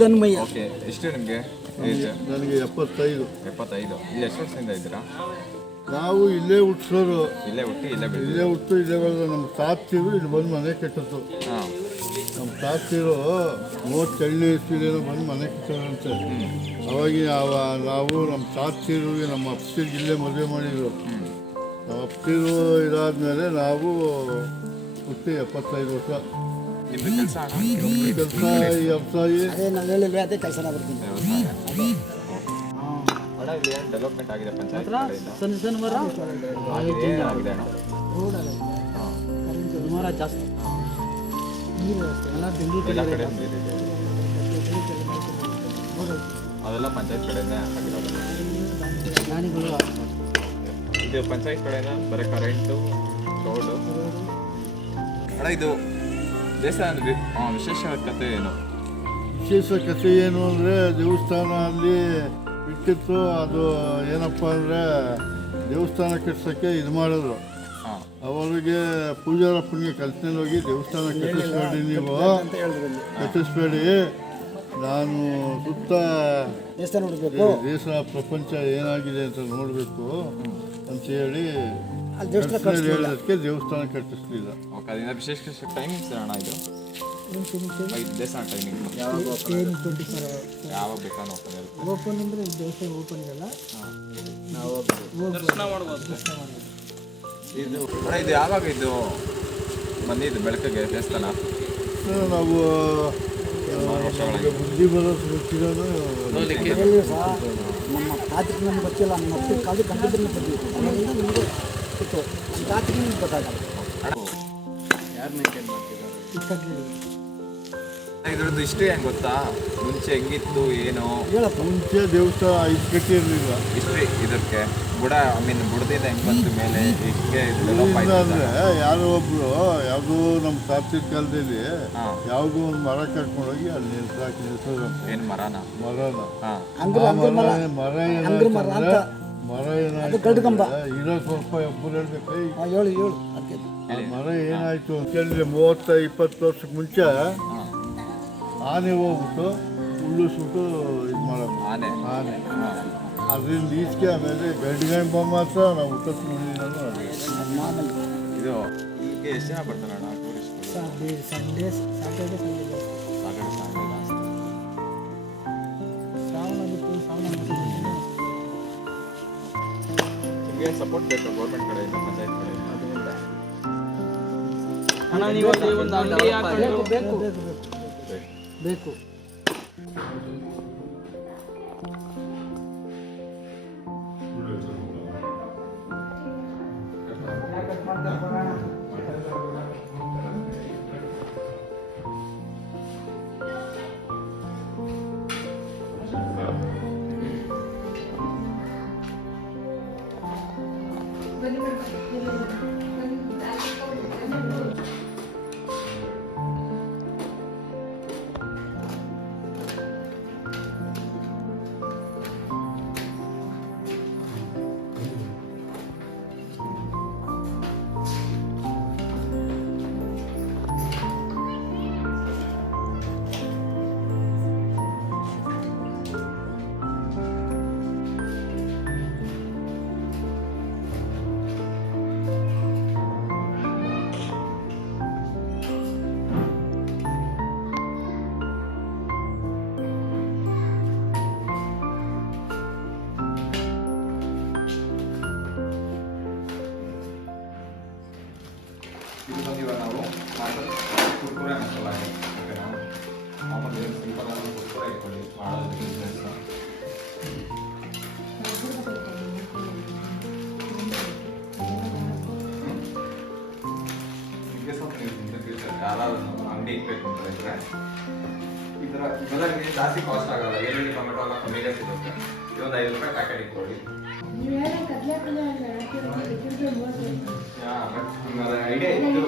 ಸಿದ್ದನ್ಮಯ್ಯ. Okay, ಎಷ್ಟು ನಿಮಗೆ age? ನನಗೆ 75. ಇಲ್ಲಿ ಎಷ್ಟು ವರ್ಷದಿಂದ ಇದ್ದೀರಾ? ನಾವು ಇಲ್ಲೇ ಹುಟ್ಟಿಸೋರು, ಇಲ್ಲೇ ಹುಟ್ಟಿ ಇಲ್ಲೇ ಇಲ್ಲೇ ಹುಟ್ಟು ಇಲ್ಲೇ ಬೆಳೆದು. ನಮ್ಮ ತಾತಿರು ಇಲ್ಲಿ ಬಂದು ಮನೆ ಕಟ್ಟಿತ್ತು. ಹಾಂ, ನಮ್ಮ ತಾತಿರು 32 ಇಸ್ವಿಲೇನೋ ಬಂದು ಮನೆ ಕಟ್ಟೋರಂತೆ. ಅವಾಗ ನಾವು ನಮ್ಮ ತಾತಿರಿಗೆ ನಮ್ಮ ಅಪ್ಪರಿಗೆ ಇಲ್ಲೇ ಮದುವೆ ಮಾಡಿದ್ರು. ನಮ್ಮ ಅಪ್ಪರು ಇದಾದ್ಮೇಲೆ ನಾವು ಹುಟ್ಟಿ 75 ವರ್ಷ. ನಿಮ್ಮದು ಕೆಲಸ ಕೆಲಸ ಈ ವ್ಯವಸಾಯ. ಅದೇ ನಾನು ಹೇಳಿಲ್ವೇ, ಅದೇ ಕೆಲಸ ಬರ್ತೀನಿ. ಅಣ್ಣ, ಇಲ್ಲಿ ಏನು ಡೆವಲಪ್ಮೆಂಟ್ ಆಗಿದೆ ಪಂಚಾಯತ್ ಕಡೆಯಿಂದ? ಸಣ್ಣ ಸಣ್ಣ ಮರ ಆಗಿದೆ ಅಣ್ಣ. ರೋಡ್ ಆಗಲ್ಲ, ಮರ ಜಾಸ್ತಿ, ನೀರು ಎಲ್ಲ ಬೆಂಗಳೂರು ಎಲ್ಲ ಕಡೆ ನೀರಿದೆ. ಅದೆಲ್ಲ ಪಂಚಾಯತ್ ಕಡೆಯಿಂದ ಆಗಿರೋದು. ಜ್ಞಾನಿಗಳು ಇದು ಪಂಚಾಯತ್ ಕಡೆಯಿಂದ ಬರೀ ಕರೆಂಟು, ರೋಡು. ಅಣ್ಣ, ಇದು ದೇವಸ್ಥಾನದ ವಿಶೇಷತೆ ಏನು? ವಿಶೇಷ ಕಥೆ ಏನು ಅಂದರೆ, ದೇವಸ್ಥಾನ ಅಲ್ಲಿ ಬಿಟ್ಟಿತ್ತು. ಅದು ಏನಪ್ಪ ಅಂದರೆ, ದೇವಸ್ಥಾನ ಕಟ್ಸೋಕ್ಕೆ ಇದು ಮಾಡಿದ್ರು. ಅವರಿಗೆ ಪೂಜಾರ ಪುಣ್ಯ ಕಲ್ತಿನಲ್ಲಿ ಹೋಗಿ ದೇವಸ್ಥಾನ ಕಟ್ಟಿಸ್ಬೇಡಿ, ನೀವು ಕಟ್ಟಿಸ್ಬೇಡಿ, ನಾನು ಸುತ್ತ ದೇವಸ್ಥಾನ ನೋಡಬೇಕು, ದೇಶ ಪ್ರಪಂಚ ಏನಾಗಿದೆ ಅಂತ ನೋಡಬೇಕು ಅಂತ ಹೇಳಿ ಹೇಳೋದಕ್ಕೆ ದೇವಸ್ಥಾನ ಕಟ್ಟಿಸ್ಲಿಲ್ಲ. ಓಕೆ, ಅದರಿಂದ ವಿಶೇಷ ಟೈಮಿಂಗ್ಸ್ ಅಣ್ಣ ಇದು? ದೇವಸ್ಥಾನ ಟೈಮಿಂಗ್ ಯಾವಾಗ ಬೇಕಾದ್ರೂ ಓಪನ್ ಇರುತ್ತೆ? ಓಪನ್ ಅಂದರೆ ದೇವಸ್ಥಾನ ಓಪನ್ ಇರಲ್ಲ, ನಾವು ದರ್ಶನ ಮಾಡ್ಬೋದು. ಇದು ಅಣ್ಣ, ಇದು ಯಾವಾಗ ಇದು ಬಂದಿದ್ದು ಬೆಳಕಿಗೆ ದೇವಸ್ಥಾನ? ನಾವು ಬುದ್ಧಿ ಬರೋದು ಗೊತ್ತಿರೋದು ಸಹ ನಮ್ಮ ತಾತಿಗೆ ನಮ್ಗೆ ಗೊತ್ತಿಲ್ಲ. ನಮ್ಮ ಅಪ್ಪ ಕಾಲದ ಕಂಪ್ಯೂಟರ್ನ ಬಂದಿತ್ತು, ಅದರಿಂದ ನಮಗೆ ಇತ್ತು. ನಮ್ಮ ತಾತಿಗೆ ನಮ್ಗೆ ಗೊತ್ತಾಗಲ್ಲ. ಯಾರು ಮೇಂಟೈನ್ ಮಾಡ್ತಿದ್ದಾರೆ? ಚಿಕ್ಕಲ್ಲಿ ಇದ್ರದ್ದು ಹಿಸ್ಟ್ರಿ ಹೆಂಗೆ ಗೊತ್ತಾ? ಮುಂಚೆ ಹೆಂಗಿತ್ತು ಏನು? ಹೇಳಪ್ಪ. ಮುಂಚೆ ದೇವಸ್ಥಾನ ಐದು ಕಟ್ಟಿ ಇರಲಿಲ್ಲ. ಹಿಸ್ಟ್ರಿ ಇದಕ್ಕೆ ಬುಡದಿಂದ ಹೆಂಗೆ ಬಂತು ಮೇಲೆ ಇದಕ್ಕೆ ಡೆವಲಪ್ ಆಯ್ತು ಅಂದರೆ, ಯಾರೋ ಒಬ್ರು ಯಾವುದೋ ನಮ್ಮ ತಾತಿನ ಕಾಲದಲ್ಲಿ ಯಾವುದೋ ಒಂದು ಮರ ಕರ್ಕೊಂಡೋಗಿ ಅಲ್ಲಿ ನಿಲ್ಸೋದು. ಏನು ಮರನ? ಮರನ. ಮರ ಏನಾಯ್ತು ಇರೋ ಸ್ವಲ್ಪ ಒಬ್ಬರು ಹೇಳ್ಬೇಕು. ಹೇಳು ಮರ ಏನಾಯ್ತು ಅಂತ ಹೇಳಿದ್ರೆ, 30-20 ವರ್ಷಕ್ಕೆ ಮುಂಚೆ ಆನೆ ಹೋಗ್ಬಿಟ್ಟು ಉಳ್ಳಿಸ್ಬಿಟ್ಟು ಇದು ಮಾಡೋದು. ಆನೆ ಅದರಿಂದ ಈಚೆಗೆ ಆಮೇಲೆ ಗಂಡು ಬೊಮ್ಮ ಮಾತ್ರ ನಾವು ಉತ್ತರಿಸಿ ನೋಡಿದ್ದು. ಇದು ಈಗ ಎಷ್ಟು ಜನ ಬರ್ತಾರೆ ಅಣ್ಣ ಟೂರಿಸ್ಟ್? ಸಂಡೇ ಸ್ಯಾಟರ್ಡೆ ಸಂಡೇ ನಿಮಗೆ ಸಪೋರ್ಟ್ ಬೇಕು ಗೌರ್ಮೆಂಟ್ ಕಡೆಯಿಂದ, ಪಂಚಾಯತ್ ಕಡೆಯಿಂದ? ಬೇಕು. ಇದು ಬಂದಿವ ನಾವು ಕುರ್ಕುರೆ ಮಸಾಲ ಓಕೆನಾ? ಮಾಮೂಲಿ ಸಿಂಪಲ್ ಆಗಿ ಕುರ್ಕುರೆ ಇಟ್ಕೊಳ್ಳಿ ಮಾಡೋದು ಬಿಸ್ನೆಸ್. ನಿಮಗೆ ಸ್ವಲ್ಪ ನೀವು ಫ್ಯೂಚರ್ ಯಾರಾದ್ರೂ ಅಂಗಡಿ ಇಟ್ಬೇಕು ಅಂತ ಇದ್ರೆ ಈ ಥರ ಇವೆಲ್ಲ ನಿಮಗೆ ಜಾಸ್ತಿ ಕಾಸ್ಟ್ ಆಗಲ್ಲ. ಈರುಳ್ಳಿ ಟೊಮೆಟೊ ಎಲ್ಲ ಕಮ್ಮಿಗೆ ಸಿಗುತ್ತೆ. ಇದೊಂದು 5 ರೂಪಾಯಿ ಪ್ಯಾಕೆಟ್ ಇಟ್ಕೊಳ್ಳಿ. ಐಡಿಯಾ ಇತ್ತು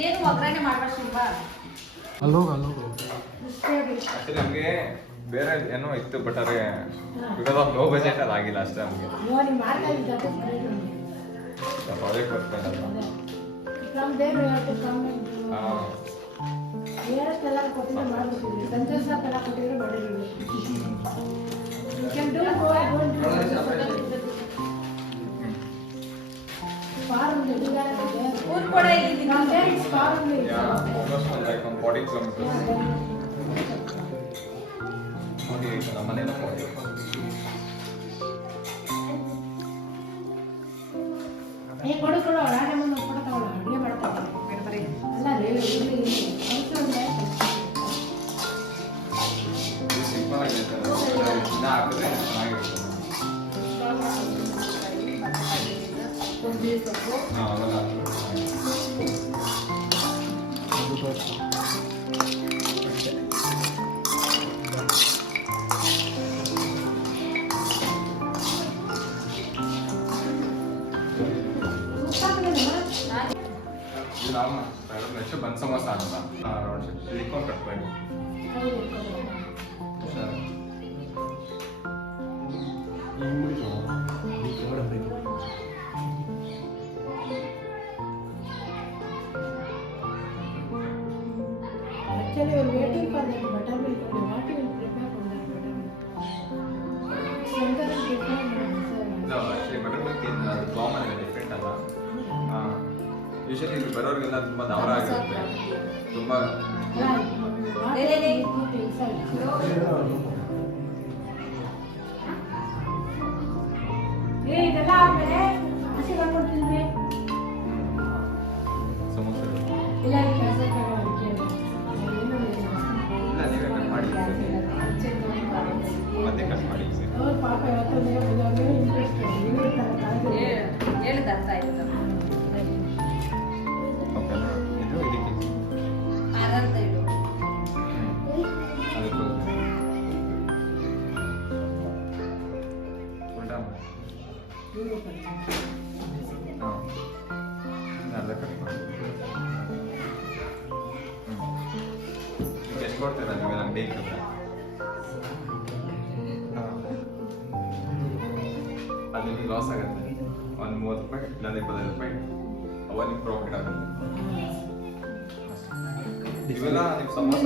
ಏನು ಒಗ್ಗರಣೆ ಮಾಡ್ಬಾರ್ದು. ಆಕ್ಚುಲಿ ನಮಗೆ ಬೇರೆ ಏನೋ ಇತ್ತು, ಬಟ್ ಅದೇ ಬಿಕಾಸ್ ಆಫ್ ಲೋ ಬಜೆಟ್ ಅದು ಆಗಿಲ್ಲ ಅಷ್ಟೇ. ನಮಗೆ ಪ್ರಾಜೆಕ್ಟ್ ಬರ್ತಾ ಇಲ್ಲ. ಹೇಳಕ್ಕೆಲ್ಲ ಕೊಟ್ಟಿದ್ರೆ ಮಾಡ್ಬಿಟ್ಟಿದ್ವಿ ಸಂತೋಷ ಎಲ್ಲ ಕೊಟ್ಟಿದ್ರೆ ಮಾಡಿದ್ವಿ ಫಾರ್ಮ್ ಊರ್ ಕೂಡ ಇದ್ದೀನಿ ಫಾರ್ಮ್ ಆಲ್ಮೋಸ್ಟ್ ಲೈಕ್ ಒಂದು 40 ಕಿಲೋಮೀಟರ್ಸ್ ನಮ್ಮ ಮನೆಯಿಂದ 40 ಕೊಡು ನಮ್ಮನ್ನು ಫೋಟೋ ತಗೊಳ್ಳ ಅಡುಗೆ ಮಾಡ್ತಾರೆ ಅಲ್ಲ ರೀ ಸಿಂಪಲ್ ಆಗಿದೆ ಇನ್ನ ಹಾಕಿದ್ರೆ ಚೆನ್ನಾಗಿರುತ್ತೆ ಅವೆಲ್ಲ ಇದು ನಾವು ನೆಕ್ಸ್ಟ್ ಬಂದ್ ಸಮೋಸ ಅಂತ ಇಟ್ಕೊಂಡು ಕಟ್ಬೇಕು Actually, we are waiting for that buttermilk. What you will prepare for that buttermilk? Shankar is different. ಇದು ಆ್ಯಕ್ಚುಲಿ ಬಟರ್ ಮಿಲ್ಕ್ ಅದು ಕಾಮನ್ ಇದೆ ಡಿಫ್ರೆಂಟ್ ಅಲ್ಲ ಯೂಶಲಿ ಇಲ್ಲಿ ಬರೋರಿಗೆಲ್ಲ ತುಂಬ ದಾವರ ಆಗಿರುತ್ತೆ ತುಂಬ ಇದೆಲ್ಲ ಆದ್ಮೇಲೆ ಹಸಿ ಮಾಡ್ಕೊಡ್ತೀನಿ ಸಮೋಸ ಇಲ್ಲ ಕೆಲಸ ಇಲ್ಲ ನೀವೇ ಕಟ್ ಮಾಡಿ ಮತ್ತೆ ಕಟ್ ಮಾಡಿ ಅವ್ರ ಪಾಪ ಯಾವತ್ತೂ ಇಂಟ್ರೆಸ್ಟ್ ಹೇಳಿದ ಅರ್ಥ ಆಯ್ತು ಓಕೆ ಇದು ಇದಕ್ಕೆ ಅರ್ಧ ಇಡು ಅದಕ್ಕೆ ಉಲ್ಟಾ ಮಾಡಿ ಹಾಂ ಅರ್ಧ ಕಟ್ ಮಾಡಿ ಎಷ್ಟು ಕೊಡ್ತೀರಾ ನೀವು ಅಂಗಡಿ ಇಟ್ಟಿದ್ರೆ ಅದು ನಿಮಗೆ ಲಾಸ್ ಆಗುತ್ತೆ ಒಂದು 30 ರೂಪಾಯಿ ಇಲ್ಲಾಂದ್ರೆ 25 ರೂಪಾಯಿ ಅವಾಗ ನಿಮ್ಗೆ ಪ್ರಾಫಿಟ್ ಆಗುತ್ತೆ ಇವೆಲ್ಲ ನಿಮ್ಮ ಸಮೋಸ